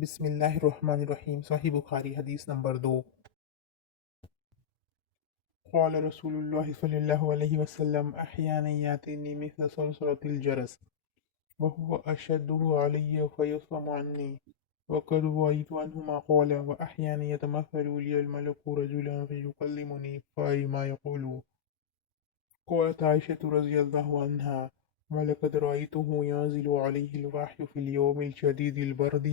بسم اللہ الرحمن الرحیم صحیح بخاری حدیث نمبر 2۔ قال رسول اللہ صلی اللہ علیہ وسلم احیانا یاتینی مثل صرصرۃ الجرس وهو اشده علی فیصم عنی وقد رویت عنه ما قال واحیانا یتمثل لی الملک رجلا فیکلمنی فما یقول قالت عائشة رضی اللہ عنہا ولقد رأيته ينزل عليه الوحي في اليوم الشديد البرد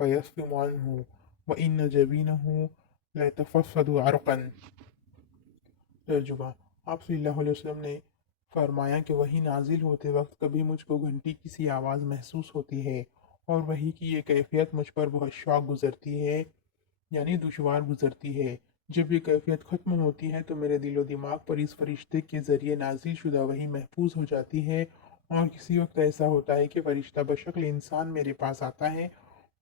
فيصفم عنه وإن جبينه ليتفصد عرقا۔ ترجمہ: آپ صلی اللہ علیہ وسلم نے فرمایا کہ وحی نازل ہوتے وقت کبھی مجھ کو گھنٹی کی سی آواز محسوس ہوتی ہے اور وحی کی یہ کیفیت مجھ پر بہت شوق گزرتی ہے، یعنی دشوار گزرتی ہے۔ جب یہ کیفیت ختم ہوتی ہے تو میرے دل و دماغ پر اس فرشتے کے ذریعے نازل شدہ وحی محفوظ ہو جاتی ہے، اور کسی وقت ایسا ہوتا ہے کہ فرشتہ بشکل انسان میرے پاس آتا ہے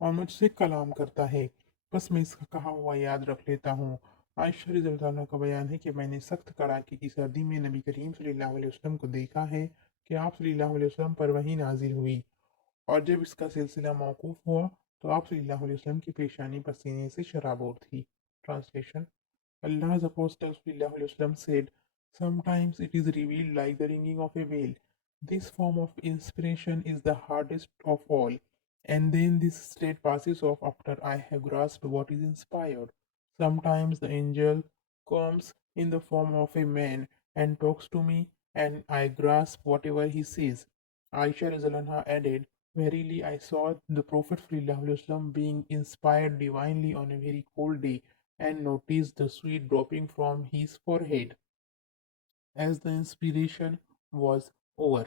اور مجھ سے کلام کرتا ہے، بس میں اس کا کہا ہوا یاد رکھ لیتا ہوں۔ عائشہ رضی اللہ عنہ کا بیان ہے کہ میں نے سخت کڑاکے کی سردی میں نبی کریم صلی اللہ علیہ وسلم کو دیکھا ہے کہ آپ صلی اللہ علیہ وسلم پر وحی نازل ہوئی، اور جب اس کا سلسلہ موقوف ہوا تو آپ صلی اللہ علیہ وسلم کی پیشانی پسینے سے شرابور تھی۔ Translation: Allah's Apostle sallallahu alaihi wasallam said, "Sometimes it is revealed like the ringing of a bell. This form of inspiration is the hardest of all, and then this state passes off after I have grasped what is inspired. Sometimes the angel comes in the form of a man and talks to me, and I grasp whatever he says." Aisha Radhiyallahu anha added, "Verily I saw the Prophet sallallahu alaihi wasallam being inspired divinely on a very cold day, and noticed the sweat dropping from his forehead as the inspiration was over."